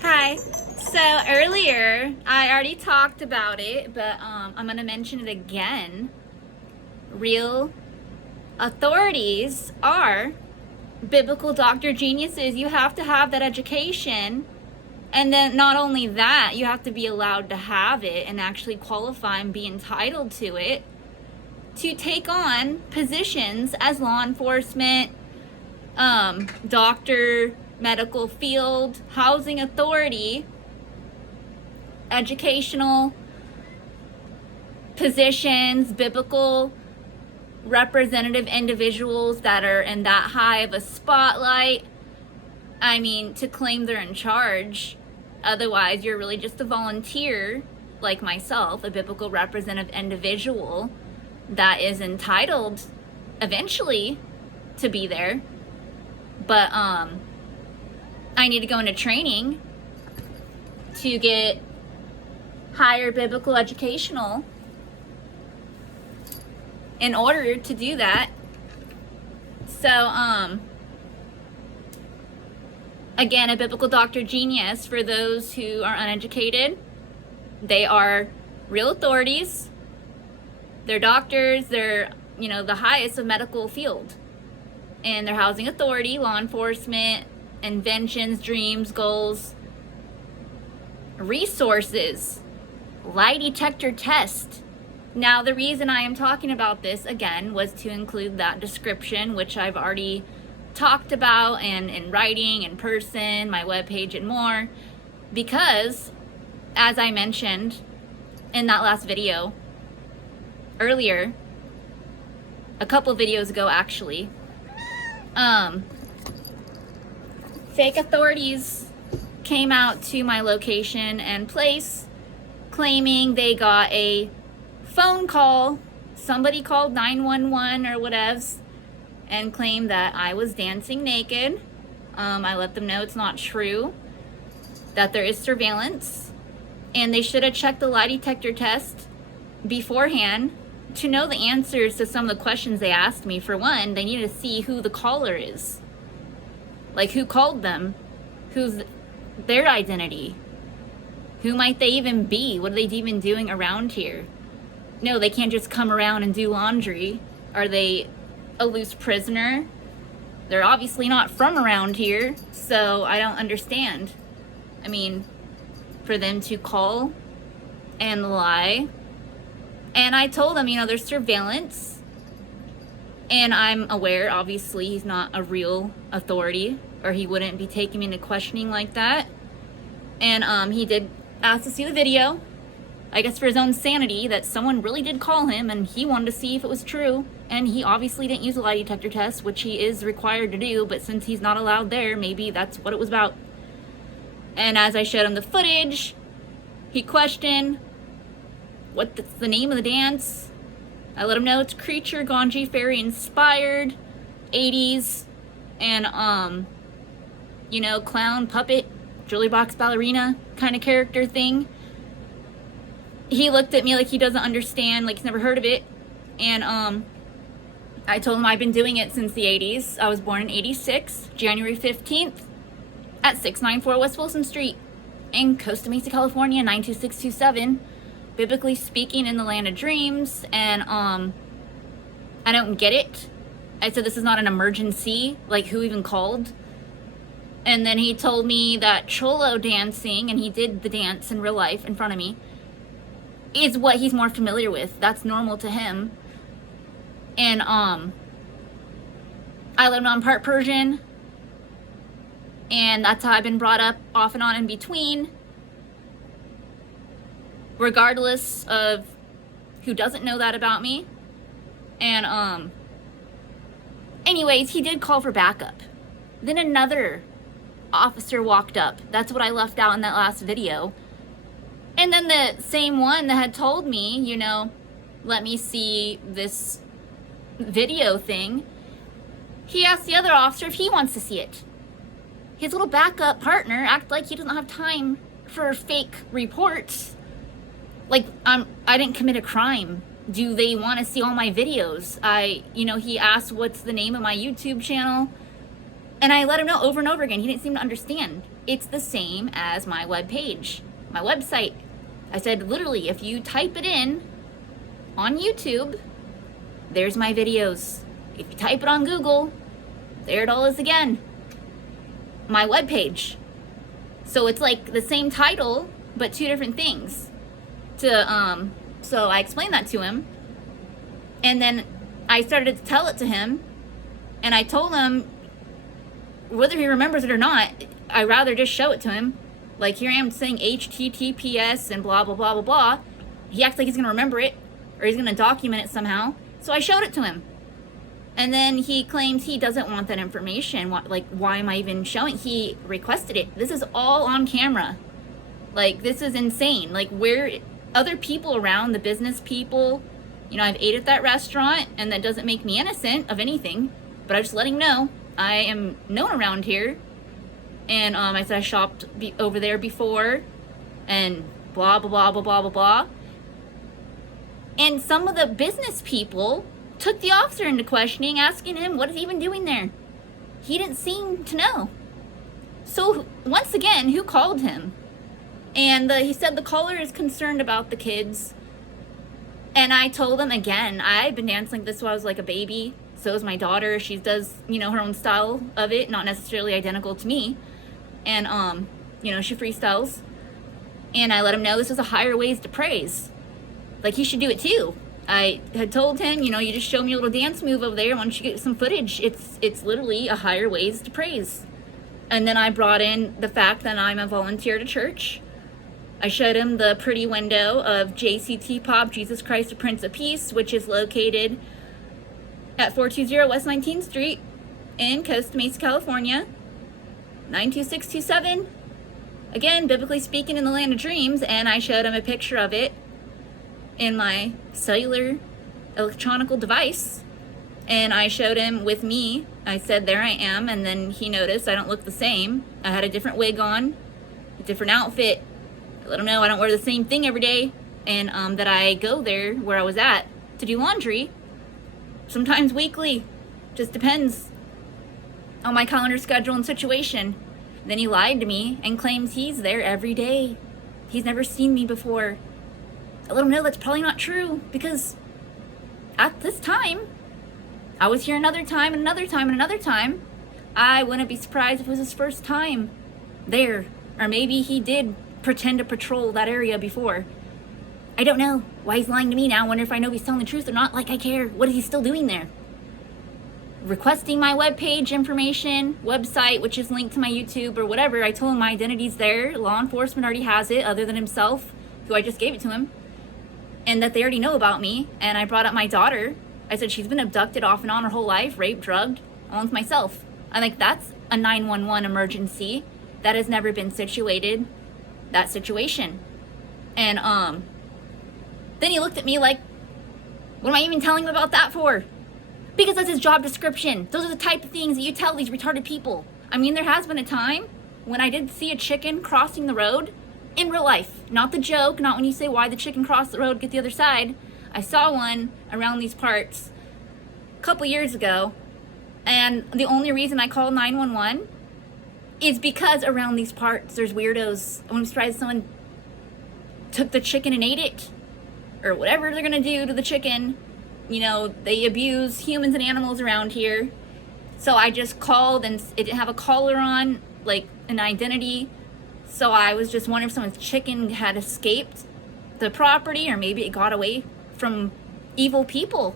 Hi. So earlier, I already talked about it, but I'm going to mention it again. Real authorities are biblical doctor geniuses. You have to have that education. And then not only that, you have to be allowed to have it and actually qualify and be entitled to it to take on positions as law enforcement, doctor, medical field, housing authority, educational positions, biblical representative individuals that are in that high of a spotlight. I mean, to claim they're in charge. Otherwise, you're really just a volunteer like myself, a biblical representative individual that is entitled eventually to be there. But I need to go into training to get higher biblical educational in order to do that. So again, a biblical doctor genius, for those who are uneducated, they are real authorities. They're doctors, they're, the highest of medical field. And they're housing authority, law enforcement, inventions, dreams, goals, resources, lie detector test. Now, the reason I am talking about this again was to include that description, which I've already talked about and in writing, in person, my webpage, and more, because as I mentioned in that last video earlier, a couple videos ago actually, fake authorities came out to my location and place claiming they got a phone call. Somebody called 911 or whatevs and claimed that I was dancing naked. I let them know it's not true, that there is surveillance, and they should have checked the lie detector test beforehand to know the answers to some of the questions they asked me. For one, they needed to see who the caller is. Like, who called them? Who's their identity? Who might they even be? What are they even doing around here? No, they can't just come around and do laundry. Are they a loose prisoner? They're obviously not from around here, so I don't understand. I mean, for them to call and lie. And I told them, you know, there's surveillance. And I'm aware, obviously, he's not a real authority, or he wouldn't be taking me into questioning like that. And he did ask to see the video, I guess for his own sanity, that someone really did call him and he wanted to see if it was true. And he obviously didn't use a lie detector test, which he is required to do, but since he's not allowed there, maybe that's what it was about. And as I showed him the footage, he questioned what's the name of the dance. I let him know it's Creature, Ganji Fairy inspired, 80s, and you know, clown, puppet, jewelry box ballerina kind of character thing. He looked at me like he doesn't understand, like he's never heard of it. And I told him I've been doing it since the 80s. I was born in 86, January 15th, at 694 West Wilson Street in Costa Mesa, California, 92627. Biblically speaking, in the land of dreams. And I don't get it. I said this is not an emergency. Like, who even called? And then he told me that cholo dancing, and he did the dance in real life in front of me, is what he's more familiar with. That's normal to him. And I let him know I'm part Persian, and that's how I've been brought up off and on in between, regardless of who doesn't know that about me. And anyways, he did call for backup. Then another officer walked up. That's what I left out in that last video. And then the same one that had told me, you know, let me see this video thing, he asked the other officer if he wants to see it. His little backup partner acted like he doesn't have time for fake reports. Like, I didn't commit a crime. Do they want to see all my videos? You know, he asked what's the name of my YouTube channel. And I let him know over and over again. He didn't seem to understand. It's the same as my webpage, my website. I said, literally, if you type it in on YouTube, there's my videos. If you type it on Google, there it all is again. My webpage. So it's like the same title, but two different things. So I explained that to him. And then I started to tell it to him. And I told him, whether he remembers it or not, I'd rather just show it to him. Like, here I am saying HTTPS and blah, blah, blah, blah, blah. He acts like he's going to remember it, or he's going to document it somehow. So I showed it to him. And then he claims he doesn't want that information. Like, why am I even showing? He requested it. This is all on camera. Like, this is insane. Like, where other people around, the business people, you know, I've ate at that restaurant, and that doesn't make me innocent of anything. But I'm just letting know. I am known around here, and I said I shopped over there before, and blah, blah, blah, blah, blah, blah, blah. And some of the business people took the officer into questioning, asking him what is he even doing there. He didn't seem to know. So once again, who called him? And he said the caller is concerned about the kids. And I told him again, I've been dancing like this while I was like a baby. So is my daughter. She does, you know, her own style of it, not necessarily identical to me. And, you know, she freestyles. And I let him know this is a higher ways to praise. Like, he should do it too. I had told him, you know, you just show me a little dance move over there. Why don't you get some footage? It's literally a higher ways to praise. And then I brought in the fact that I'm a volunteer at a church. I showed him the pretty window of JCT Pop, Jesus Christ, the Prince of Peace, which is located at 420 West 19th Street in Costa Mesa, California, 92627. again, biblically speaking, in the land of dreams, and I showed him a picture of it in my cellular electronic device, and I showed him with me. I said, there I am, and then he noticed I don't look the same. I had a different wig on, a different outfit. I let him know I don't wear the same thing every day, and that I go there where I was at to do laundry, sometimes weekly, just depends on my calendar schedule and situation. Then he lied to me and claims he's there every day. He's never seen me before. I let him know that's probably not true, because at this time, I was here another time and another time and another time. I wouldn't be surprised if it was his first time there. Or maybe he did pretend to patrol that area before. I don't know why he's lying to me now. I wonder if I know if he's telling the truth or not. Like I care. What is he still doing there? Requesting my webpage information, website, which is linked to my YouTube or whatever. I told him my identity's there. Law enforcement already has it, other than himself, who I just gave it to him. And that they already know about me. And I brought up my daughter. I said she's been abducted off and on her whole life, raped, drugged, along with myself. I'm like, that's a 911 emergency. That has never been situated, that situation. And then he looked at me like, what am I even telling him about that for? Because that's his job description. Those are the type of things that you tell these retarded people. I mean, there has been a time when I did see a chicken crossing the road in real life. Not the joke, not when you say why the chicken crossed the road, get the other side. I saw one around these parts a couple years ago, and the only reason I called 911 is because around these parts there's weirdos. I wouldn't be surprised if someone took the chicken and ate it, or whatever they're gonna do to the chicken. You know, they abuse humans and animals around here. So I just called, and it didn't have a collar on, like an identity. So I was just wondering if someone's chicken had escaped the property, or maybe it got away from evil people,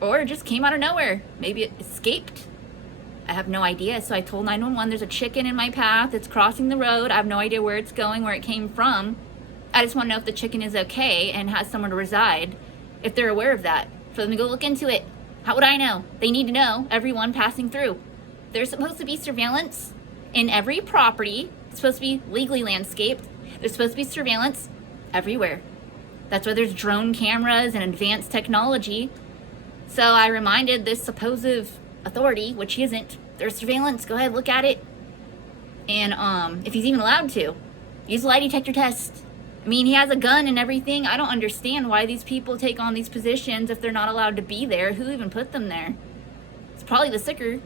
or it just came out of nowhere. Maybe it escaped. I have no idea. So I told 911, there's a chicken in my path. It's crossing the road. I have no idea where it's going, where it came from. I just want to know if the chicken is okay and has somewhere to reside, if they're aware of that, for them to go look into it. How would I know? They need to know, everyone passing through. There's supposed to be surveillance in every property. It's supposed to be legally landscaped. There's supposed to be surveillance everywhere. That's why there's drone cameras and advanced technology. So I reminded this supposed authority, which he isn't, there's surveillance, go ahead, look at it. And if he's even allowed to, use a lie detector test. I mean, he has a gun and everything. I don't understand why these people take on these positions if they're not allowed to be there. Who even put them there? It's probably the sicker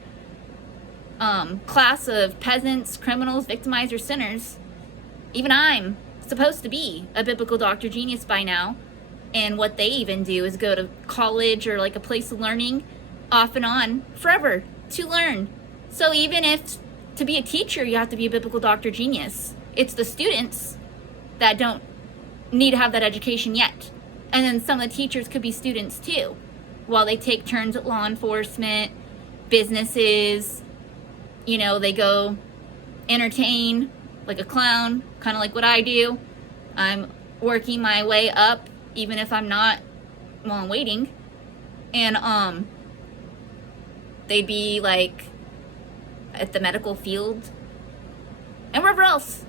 class of peasants, criminals, victimizers, sinners. Even I'm supposed to be a biblical doctor genius by now, and what they even do is go to college or like a place of learning off and on forever to learn. So even if to be a teacher you have to be a biblical doctor genius, it's the students that don't need to have that education yet. And then some of the teachers could be students too, while they take turns at law enforcement, businesses, you know, they go entertain like a clown, kind of like what I do. I'm working my way up, even if I'm not while I'm waiting. And they'd be like at the medical field and wherever else.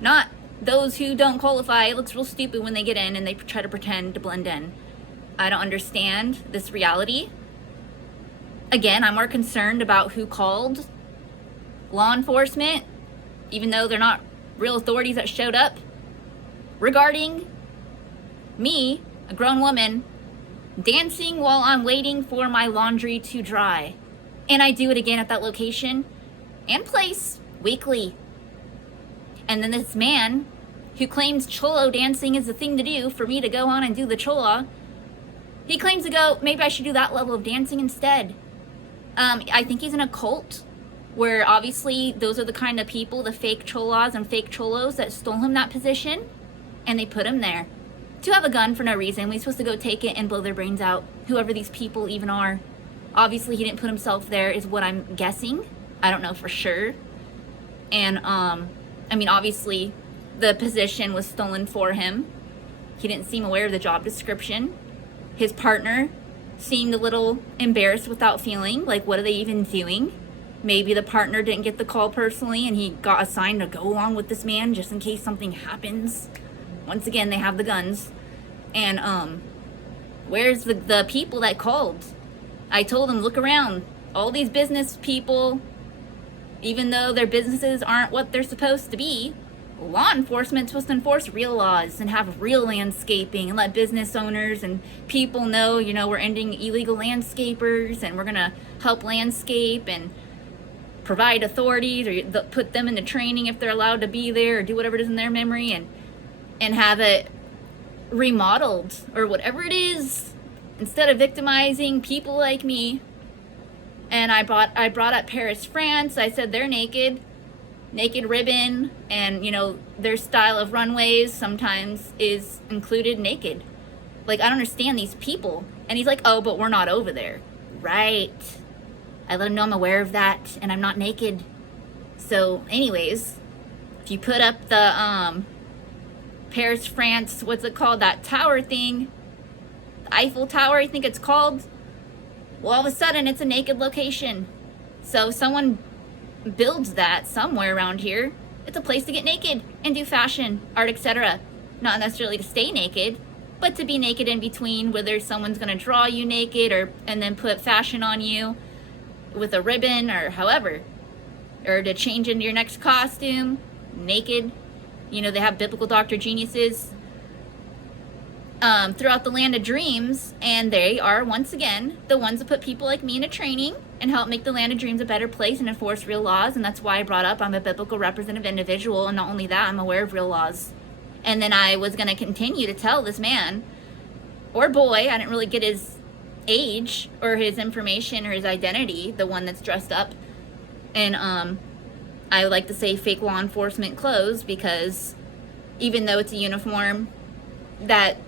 Not those who don't qualify. It looks real stupid when they get in and they try to pretend to blend in. I don't understand this reality. Again, I'm more concerned about who called law enforcement, even though they're not real authorities that showed up, regarding me, a grown woman, dancing while I'm waiting for my laundry to dry. And I do it again at that location and place weekly. And then this man who claims cholo dancing is the thing to do for me to go on and do the chola, he claims to go, maybe I should do that level of dancing instead. I think he's in a cult where obviously those are the kind of people, the fake cholas and fake cholos, that stole him that position, and they put him there to have a gun for no reason. We're supposed to go take it and blow their brains out, whoever these people even are. Obviously he didn't put himself there is what I'm guessing. I don't know for sure. And I mean, obviously the position was stolen for him. He didn't seem aware of the job description. His partner seemed a little embarrassed without feeling like, what are they even doing? Maybe the partner didn't get the call personally and he got assigned to go along with this man just in case something happens. Once again, they have the guns. And where's the people that called? I told them, look around. All these business people, even though their businesses aren't what they're supposed to be, law enforcement's supposed to enforce real laws and have real landscaping and let business owners and people know, we're ending illegal landscapers and we're gonna help landscape and provide authorities or put them into training if they're allowed to be there or do whatever it is in their memory and have it remodeled or whatever it is, instead of victimizing people like me. And I brought up Paris, France. I said they're naked ribbon, and their style of runways sometimes is included naked. Like, I don't understand these people. And he's like, oh, but we're not over there. Right. I let him know I'm aware of that and I'm not naked. So anyways, if you put up the Paris, France, what's it called, that tower thing, the Eiffel Tower, I think it's called, well, all of a sudden it's a naked location. So someone builds that somewhere around here. It's a place to get naked and do fashion, art, etc. Not necessarily to stay naked, but to be naked in between, whether someone's going to draw you naked and then put fashion on you with a ribbon or however, or to change into your next costume naked. They have biblical doctor geniuses throughout the land of dreams, and they are, once again, the ones that put people like me into training and help make the land of dreams a better place and enforce real laws. And that's why I brought up I'm a biblical representative individual, and not only that, I'm aware of real laws. And then I was going to continue to tell this man or boy, I didn't really get his age or his information or his identity, the one that's dressed up and I like to say fake law enforcement clothes, because even though it's a uniform that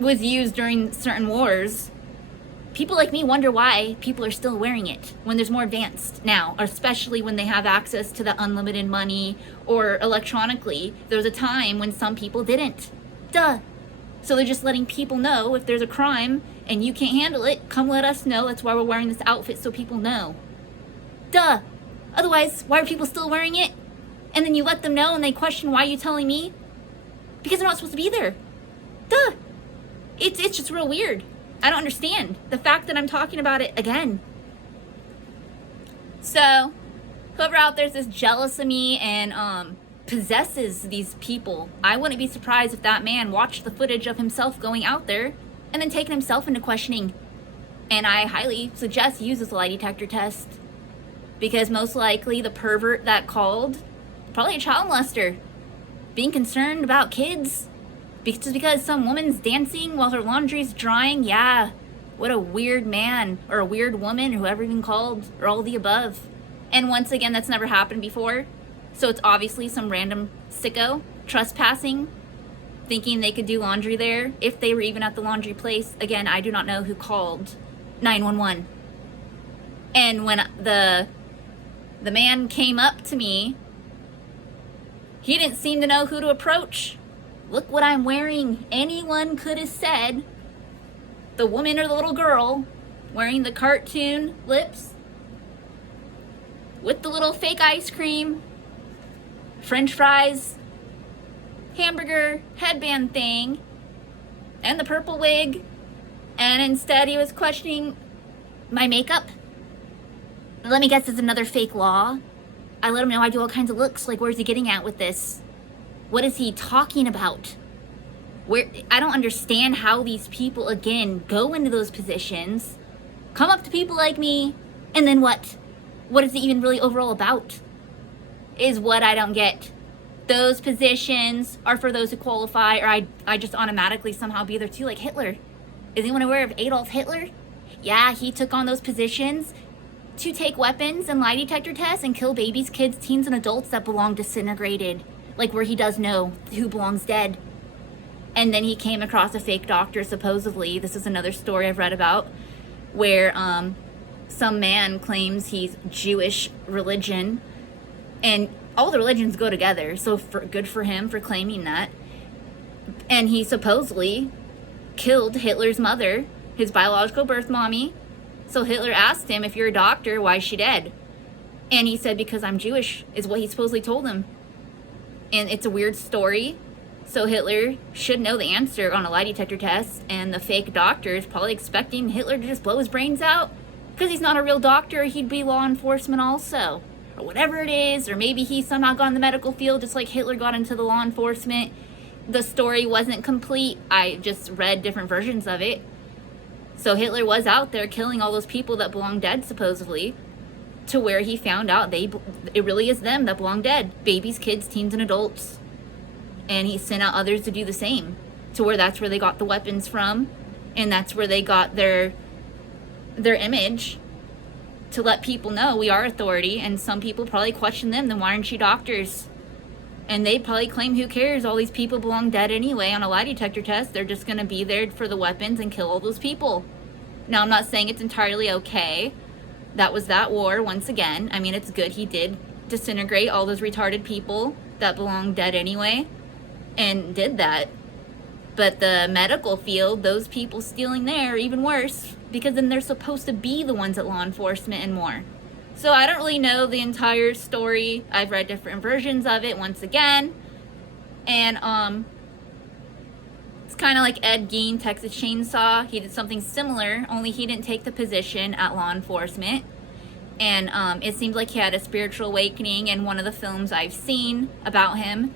was used during certain wars, people like me wonder why people are still wearing it when there's more advanced now, especially when they have access to the unlimited money or electronically. There was a time when some people didn't. Duh. So they're just letting people know if there's a crime and you can't handle it, come let us know. That's why we're wearing this outfit, so people know. Duh. Otherwise, why are people still wearing it? And then you let them know and they question, why are you telling me? Because they're not supposed to be there. Duh. It's just real weird. I don't understand the fact that I'm talking about it again. So, whoever out there is jealous of me and possesses these people, I wouldn't be surprised if that man watched the footage of himself going out there and then taking himself into questioning. And I highly suggest he uses a lie detector test, because most likely the pervert that called, probably a child molester, being concerned about kids. Just because some woman's dancing while her laundry's drying, yeah, what a weird man or a weird woman, or whoever even called, or all the above. And once again, that's never happened before. So it's obviously some random sicko trespassing, thinking they could do laundry there, if they were even at the laundry place. Again, I do not know who called 911. And when the man came up to me, he didn't seem to know who to approach. Look what I'm wearing. Anyone could have said, the woman or the little girl wearing the cartoon lips with the little fake ice cream, French fries, hamburger, headband thing, and the purple wig. And instead he was questioning my makeup. Let me guess, it's another fake law. I let him know I do all kinds of looks. Like, where's he getting at with this? What is he talking about? I don't understand how these people, again, go into those positions, come up to people like me, and then what? What is it even really overall about? Is what I don't get. Those positions are for those who qualify, or I just automatically somehow be there too, like Hitler. Is anyone aware of Adolf Hitler? Yeah, he took on those positions to take weapons and lie detector tests and kill babies, kids, teens, and adults that belong disintegrated. Like where he does know who belongs dead. And then he came across a fake doctor, supposedly. This is another story I've read about, where some man claims he's Jewish religion, and all the religions go together, so good for him for claiming that. And he supposedly killed Hitler's mother, his biological birth mommy. So Hitler asked him, if you're a doctor, why is she dead? And he said, because I'm Jewish, is what he supposedly told him. And it's a weird story. So Hitler should know the answer on a lie detector test, and the fake doctor is probably expecting Hitler to just blow his brains out because he's not a real doctor. He'd be law enforcement also, or whatever it is, or maybe he somehow got in the medical field just like Hitler got into the law enforcement. The story wasn't complete. I just read different versions of it. So Hitler was out there killing all those people that belong dead, supposedly, to where he found out it really is them that belong dead. Babies, kids, teens, and adults. And he sent out others to do the same, to where that's where they got the weapons from, and that's where they got their image, to let people know we are authority. And some people probably question them, then why aren't you doctors? And they probably claim, who cares, all these people belong dead anyway. On a lie detector test, they're just going to be there for the weapons and kill all those people. Now, I'm not saying it's entirely okay. That was that war, once again. I mean, it's good he did disintegrate all those retarded people that belong dead anyway, and did that. But the medical field, those people stealing there, are even worse, because then they're supposed to be the ones at law enforcement and more. So I don't really know the entire story. I've read different versions of it, once again. And it's kind of like Ed Gein, Texas Chainsaw. He did something similar, only he didn't take the position at law enforcement. And it seemed like he had a spiritual awakening in one of the films I've seen about him,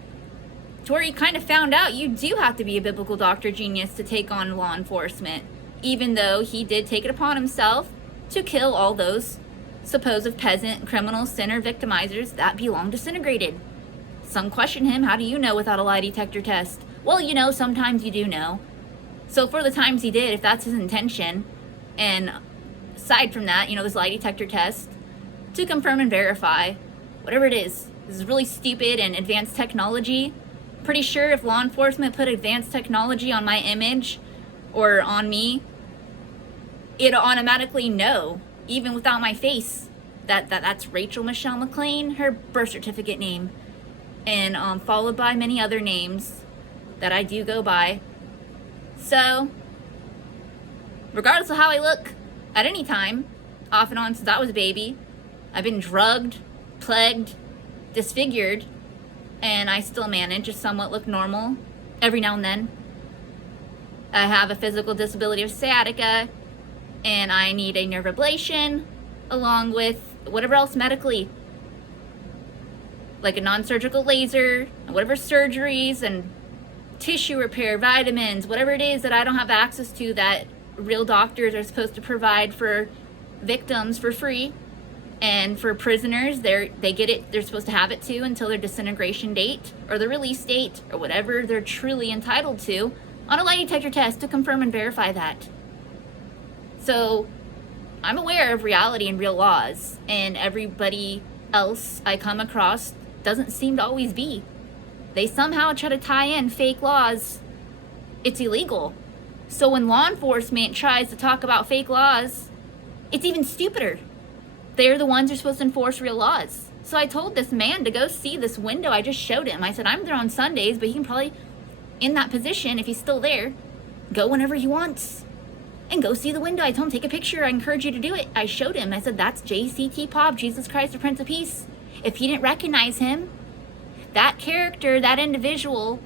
to where he kind of found out you do have to be a biblical doctor genius to take on law enforcement, even though he did take it upon himself to kill all those supposed peasant, criminal, sinner, victimizers that belong disintegrated. Some question him, how do you know without a lie detector test? Well, you know, sometimes you do know. So for the times he did, if that's his intention, and aside from that, you know, this lie detector test to confirm and verify whatever it is. This is really stupid and advanced technology. Pretty sure if law enforcement put advanced technology on my image or on me, it'll automatically know, even without my face, that's Rachel Michelle McLean, her birth certificate name, and followed by many other names that I do go by. So, regardless of how I look at any time, off and on since I was a baby, I've been drugged, plagued, disfigured, and I still manage to somewhat look normal every now and then. I have a physical disability of sciatica, and I need a nerve ablation, along with whatever else medically, like a non-surgical laser, whatever surgeries and tissue repair, vitamins, whatever it is that I don't have access to that real doctors are supposed to provide for victims for free. And for prisoners, they get it, they're supposed to have it too until their disintegration date or the release date or whatever they're truly entitled to on a lie detector test to confirm and verify that. So I'm aware of reality and real laws, and everybody else I come across doesn't seem to always be. They somehow try to tie in fake laws. It's illegal. So when law enforcement tries to talk about fake laws, it's even stupider. They're the ones who are supposed to enforce real laws. So I told this man to go see this window I just showed him. I said, I'm there on Sundays, but he can probably, in that position, if he's still there, go whenever he wants and go see the window. I told him, take a picture. I encourage you to do it. I showed him. I said, that's JCT Pop, Jesus Christ, the Prince of Peace. If he didn't recognize him, that character, that individual,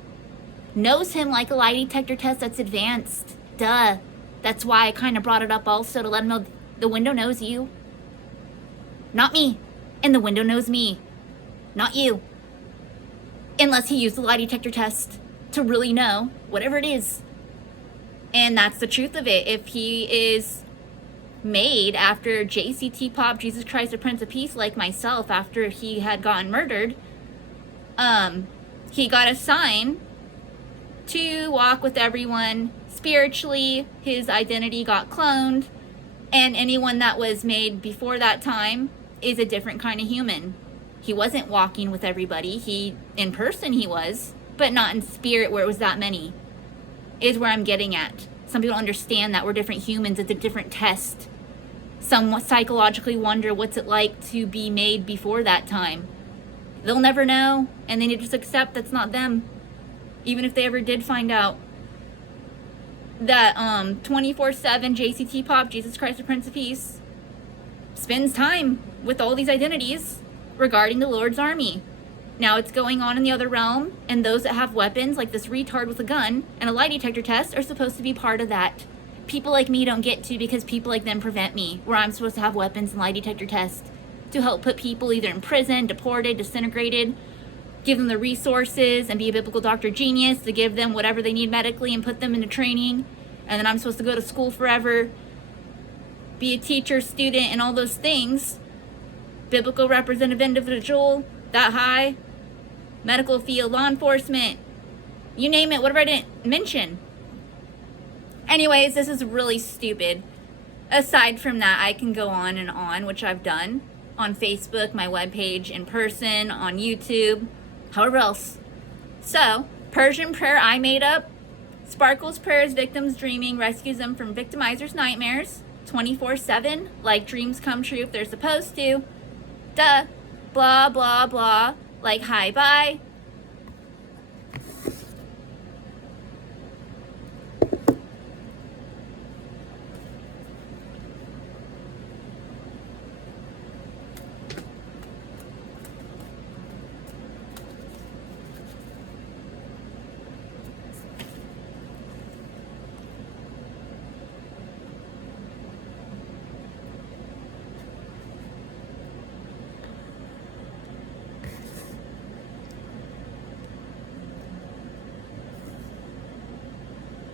knows him like a lie detector test that's advanced. Duh. That's why I kind of brought it up also, to let him know the window knows you. Not me. And the window knows me. Not you. Unless he used the lie detector test to really know whatever it is. And that's the truth of it. If he is made after JCT Pop, Jesus Christ, the Prince of Peace, like myself, after he had gotten murdered, he got a sign to walk with everyone spiritually. His identity got cloned, and anyone that was made before that time is a different kind of human. He wasn't walking with everybody. In person he was, but not in spirit where it was that many, is where I'm getting at. Some people understand that we're different humans. It's a different test. Some psychologically wonder what's it like to be made before that time. They'll never know, and then you just accept that's not them, even if they ever did find out that 24/7 JCT Pop, Jesus Christ, the Prince of Peace, spends time with all these identities regarding the Lord's army. Now it's going on in the other realm, and those that have weapons, like this retard with a gun and a lie detector test, are supposed to be part of that. People like me don't get to, because people like them prevent me, where I'm supposed to have weapons and lie detector tests to help put people either in prison, deported, disintegrated, give them the resources, and be a biblical doctor genius to give them whatever they need medically and put them into training. And then I'm supposed to go to school forever, be a teacher, student, and all those things. Biblical representative individual, that high, medical field, law enforcement, you name it, whatever I didn't mention. Anyways, this is really stupid. Aside from that, I can go on and on, which I've done on Facebook, my webpage, in person, on YouTube, however else. So, Persian prayer I made up. Sparkles prayers victims dreaming, rescues them from victimizers' nightmares 24/7, like dreams come true if they're supposed to. Duh. Blah, blah, blah. Like hi, bye.